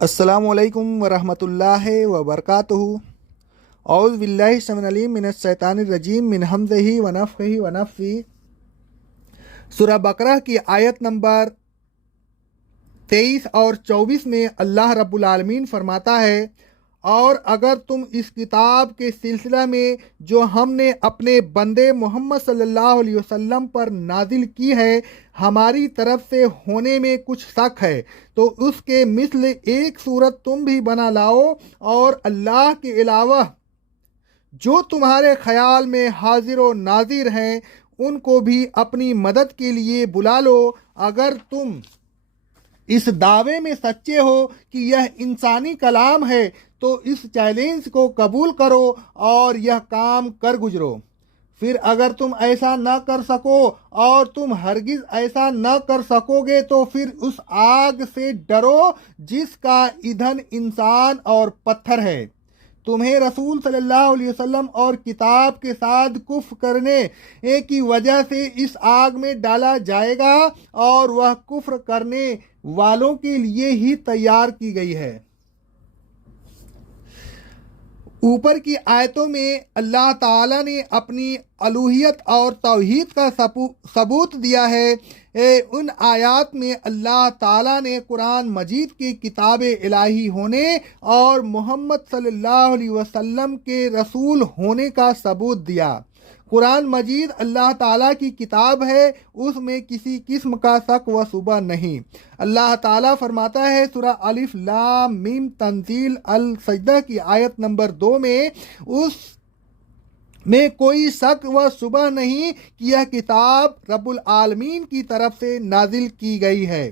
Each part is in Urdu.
السلام علیکم ورحمۃ اللہ وبرکاتہ۔ اعوذ باللہ السمیع العلیم من الشیطان الرجیم من ہمزہ ونفخہ ونفثہ۔ سورہ بقرہ کی آیت نمبر 23 اور 24 میں اللہ رب العالمین فرماتا ہے، اور اگر تم اس کتاب کے سلسلہ میں جو ہم نے اپنے بندے محمد صلی اللہ علیہ وسلم پر نازل کی ہے ہماری طرف سے ہونے میں کچھ شک ہے تو اس کے مثل ایک صورت تم بھی بنا لاؤ، اور اللہ کے علاوہ جو تمہارے خیال میں حاضر و ناظر ہیں ان کو بھی اپنی مدد کے لیے بلا لو۔ اگر تم اس دعوے میں سچے ہو کہ یہ انسانی کلام ہے تو اس چیلنج کو قبول کرو اور یہ کام کر گزرو۔ پھر اگر تم ایسا نہ کر سکو اور تم ہرگز ایسا نہ کر سکو گے تو پھر اس آگ سے ڈرو جس کا ایندھن انسان اور پتھر ہے۔ تمہیں رسول صلی اللہ علیہ وسلم اور کتاب کے ساتھ کفر کرنے کی وجہ سے اس آگ میں ڈالا جائے گا، اور وہ کفر کرنے والوں کے لیے ہی تیار کی گئی ہے۔ اوپر کی آیتوں میں اللہ تعالیٰ نے اپنی الوہیت اور توحید کا ثبوت دیا ہے۔ ان آیات میں اللہ تعالیٰ نے قرآن مجید کی کتاب الہی ہونے اور محمد صلی اللہ علیہ وسلم کے رسول ہونے کا ثبوت دیا۔ قرآن مجید اللہ تعالیٰ کی کتاب ہے، اس میں کسی قسم کا شک و شبہ نہیں۔ اللہ تعالیٰ فرماتا ہے سورہ الف لام میم تنزیل السجدہ کی آیت نمبر 2 میں، اس میں کوئی شک و شبہ نہیں کہ یہ کتاب رب العالمین کی طرف سے نازل کی گئی ہے۔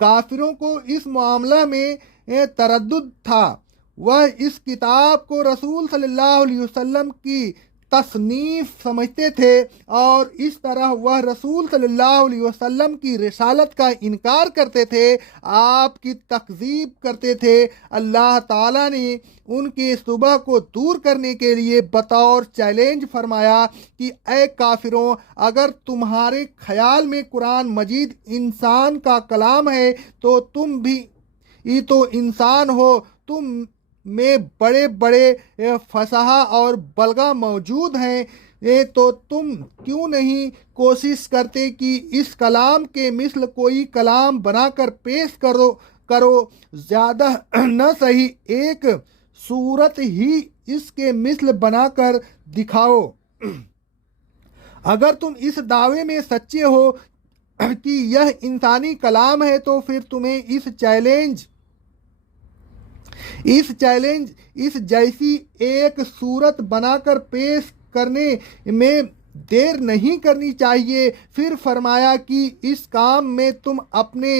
کافروں کو اس معاملہ میں تردد تھا، وہ اس کتاب کو رسول صلی اللہ علیہ وسلم کی تصنیف سمجھتے تھے، اور اس طرح وہ رسول صلی اللہ علیہ وسلم کی رسالت کا انکار کرتے تھے، آپ کی تکذیب کرتے تھے۔ اللہ تعالیٰ نے ان کے شبہ کو دور کرنے کے لیے بطور چیلنج فرمایا کہ اے کافروں، اگر تمہارے خیال میں قرآن مجید انسان کا کلام ہے تو تم بھی تو انسان ہو، تم میں بڑے بڑے فصاحت اور بلاغت موجود ہیں، تو تم کیوں نہیں کوشش کرتے کہ اس کلام کے مثل کوئی کلام بنا کر پیش کرو، زیادہ نہ صحیح ایک صورت ہی اس کے مثل بنا کر دکھاؤ۔ اگر تم اس دعوے میں سچے ہو کہ یہ انسانی کلام ہے تو پھر تمہیں اس جیسی ایک صورت بنا کر پیش کرنے میں دیر نہیں کرنی چاہیے۔ پھر فرمایا کہ اس کام میں تم اپنے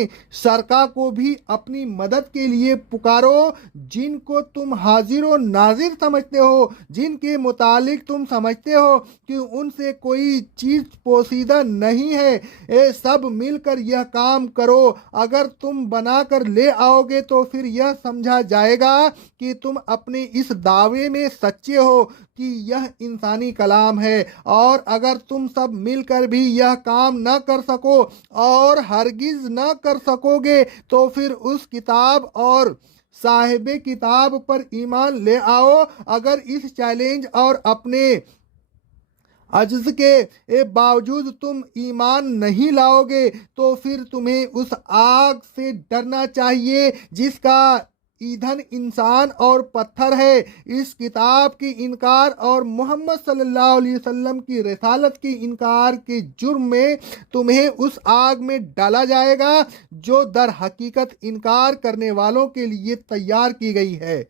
شرکا کو بھی اپنی مدد کے لیے پکارو جن کو تم حاضر و ناظر سمجھتے ہو، جن کے متعلق تم سمجھتے ہو کہ ان سے کوئی چیز پوشیدہ نہیں ہے، سب مل کر یہ کام کرو۔ اگر تم بنا کر لے آؤ گے تو پھر یہ سمجھا جائے گا کہ تم اپنے اس دعوے میں سچے ہو کہ یہ انسانی کلام ہے، اور اگر تم سب مل کر بھی یہ کام نہ کر سکو اور ہرگز نہ کر سکو گے تو پھر اس کتاب اور صاحب کتاب پر ایمان لے آؤ۔ اگر اس چیلنج اور اپنے عجز کے باوجود تم ایمان نہیں لاؤ گے تو پھر تمہیں اس آگ سے ڈرنا چاہیے جس کا ایندھن انسان اور پتھر ہے۔ اس کتاب کی انکار اور محمد صلی اللہ علیہ وسلم کی رسالت کی انکار کے جرم میں تمہیں اس آگ میں ڈالا جائے گا جو در حقیقت انکار کرنے والوں کے لیے تیار کی گئی ہے۔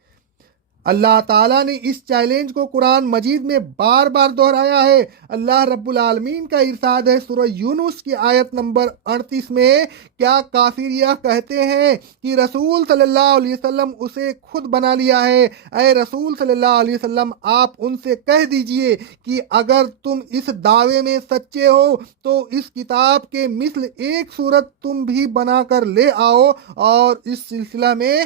اللہ تعالیٰ نے اس چیلنج کو قرآن مجید میں بار بار دہرایا ہے۔ اللہ رب العالمین کا ارشاد ہے سورہ یونس کی آیت نمبر 38 میں، کیا کافر یہ کہتے ہیں کہ رسول صلی اللہ علیہ وسلم اسے خود بنا لیا ہے؟ اے رسول صلی اللہ علیہ وسلم، آپ ان سے کہہ دیجئے کہ اگر تم اس دعوے میں سچے ہو تو اس کتاب کے مثل ایک صورت تم بھی بنا کر لے آؤ، اور اس سلسلہ میں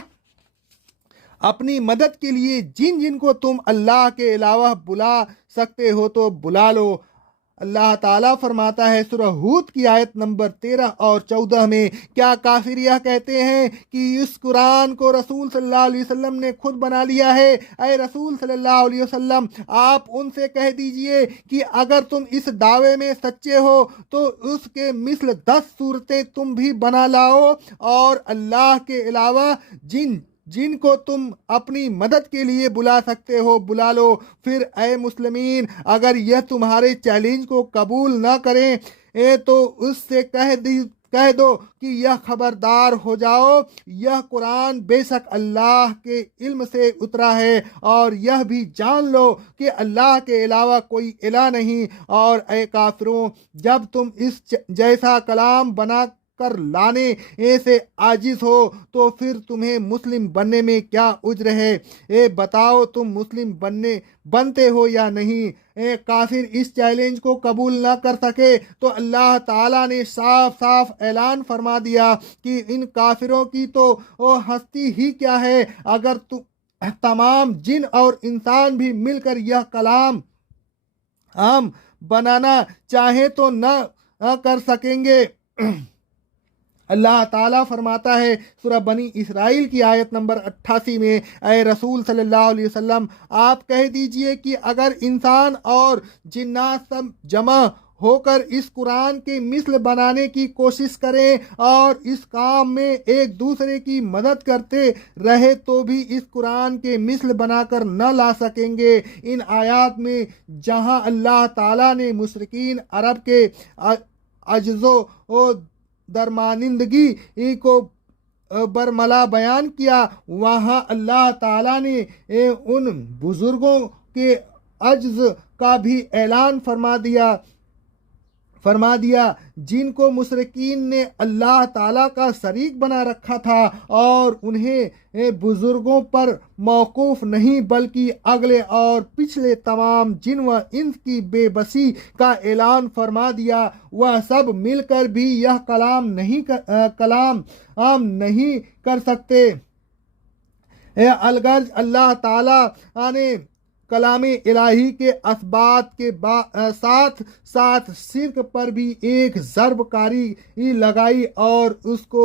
اپنی مدد کے لیے جن جن کو تم اللہ کے علاوہ بلا سکتے ہو تو بلا لو۔ اللہ تعالیٰ فرماتا ہے سورہ ہود کی آیت نمبر 13 اور 14 میں، کیا کافر یہ کہتے ہیں کہ اس قرآن کو رسول صلی اللہ علیہ وسلم نے خود بنا لیا ہے؟ اے رسول صلی اللہ علیہ وسلم، آپ ان سے کہہ دیجئے کہ اگر تم اس دعوے میں سچے ہو تو اس کے مثل 10 صورتیں تم بھی بنا لاؤ، اور اللہ کے علاوہ جن کو تم اپنی مدد کے لیے بلا سکتے ہو بلا لو۔ پھر اے مسلمین، اگر یہ تمہارے چیلنج کو قبول نہ کریں تو اس سے کہہ دو کہ یہ خبردار ہو جاؤ، یہ قرآن بے شک اللہ کے علم سے اترا ہے، اور یہ بھی جان لو کہ اللہ کے علاوہ کوئی الہ نہیں۔ اور اے کافروں، جب تم اس جیسا کلام بنا کر لانے سے عاجز ہو تو پھر تمہیں مسلم بننے میں کیا عذر ہے؟ بتاؤ تم مسلم بنتے ہو یا نہیں؟ کافر اس چیلنج کو قبول نہ کر سکے تو اللہ تعالیٰ نے صاف صاف اعلان فرما دیا کہ ان کافروں کی تو ہستی ہی کیا ہے، اگر تمام جن اور انسان بھی مل کر یہ کلام عام بنانا چاہیں تو نہ کر سکیں گے۔ اللہ تعالیٰ فرماتا ہے سورہ بنی اسرائیل کی آیت نمبر 88 میں، اے رسول صلی اللہ علیہ وسلم، آپ کہہ دیجئے کہ اگر انسان اور جنات سب جمع ہو کر اس قرآن کے مثل بنانے کی کوشش کریں اور اس کام میں ایک دوسرے کی مدد کرتے رہے تو بھی اس قرآن کے مثل بنا کر نہ لا سکیں گے۔ ان آیات میں جہاں اللہ تعالیٰ نے مشرکین عرب کے عجز و درمانندگی کو برملا بیان کیا، وہاں اللہ تعالیٰ نے ان بزرگوں کے عجز کا بھی اعلان فرما دیا جن کو مشرکین نے اللہ تعالیٰ کا شریک بنا رکھا تھا، اور انہیں بزرگوں پر موقوف نہیں بلکہ اگلے اور پچھلے تمام جن و انس کی بے بسی کا اعلان فرما دیا۔ وہ سب مل کر بھی یہ کلام نہیں کر سکتے۔ الغرض اللہ تعالیٰ نے کلام الہی کے اثبات کے ساتھ ساتھ شرک پر بھی ایک ضرب کاری لگائی اور اس کو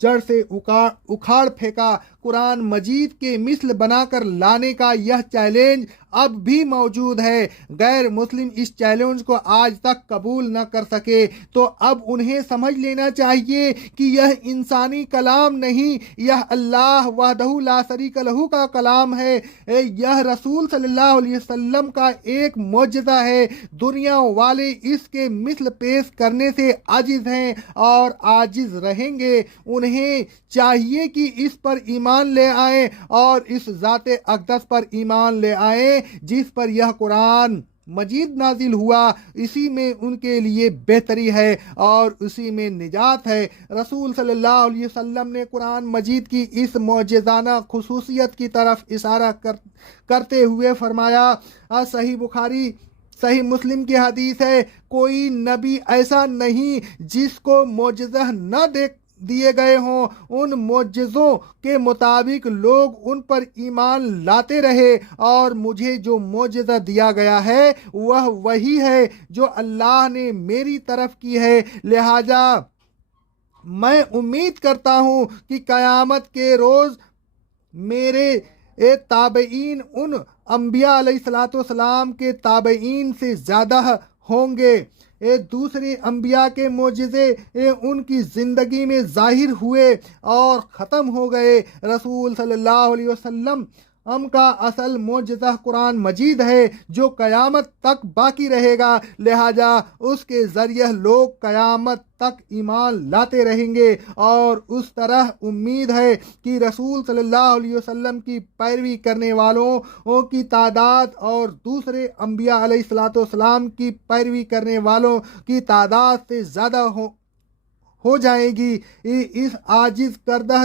جڑ سے اکھاڑ پھینکا۔ قرآن مجید کے مثل بنا کر لانے کا یہ چیلنج اب بھی موجود ہے۔ غیر مسلم اس چیلنج کو آج تک قبول نہ کر سکے تو اب انہیں سمجھ لینا چاہیے کہ یہ انسانی کلام نہیں، یہ اللہ وحدہ لا شریک لہ کا کلام ہے۔ یہ رسول صلی اللہ علیہ وسلم کا ایک معجزہ ہے۔ دنیا والے اس کے مثل پیش کرنے سے عاجز ہیں اور عاجز رہیں گے۔ انہیں چاہیے کہ اس پر ایمان لے آئیں اور اس ذات اقدس پر ایمان لے آئیں جس پر یہ قرآن مجید نازل ہوا۔ اسی میں ان کے لیے بہتری ہے اور اسی میں نجات ہے۔ رسول صلی اللہ علیہ وسلم نے قرآن مجید کی اس معجزانہ خصوصیت کی طرف اشارہ کرتے ہوئے فرمایا، صحیح بخاری صحیح مسلم کی حدیث ہے، کوئی نبی ایسا نہیں جس کو معجزہ نہ دیے گئے ہوں، ان معجزوں کے مطابق لوگ ان پر ایمان لاتے رہے، اور مجھے جو معجزہ دیا گیا ہے وہ وہی ہے جو اللہ نے میری طرف کی ہے، لہذا میں امید کرتا ہوں کہ قیامت کے روز میرے تابعین ان انبیاء علیہ السلام کے تابعین سے زیادہ ہوں گے۔ دوسرے انبیاء کے معجزے ان کی زندگی میں ظاہر ہوئے اور ختم ہو گئے۔ رسول صلی اللہ علیہ وسلم کا اصل معجزہ قرآن مجید ہے جو قیامت تک باقی رہے گا، لہذا اس کے ذریعے لوگ قیامت تک ایمان لاتے رہیں گے، اور اس طرح امید ہے کہ رسول صلی اللہ علیہ وسلم کی پیروی کرنے والوں کی تعداد اور دوسرے انبیاء علیہ السلام کی پیروی کرنے والوں کی تعداد سے زیادہ ہو جائے گی۔ اس عاجز کردہ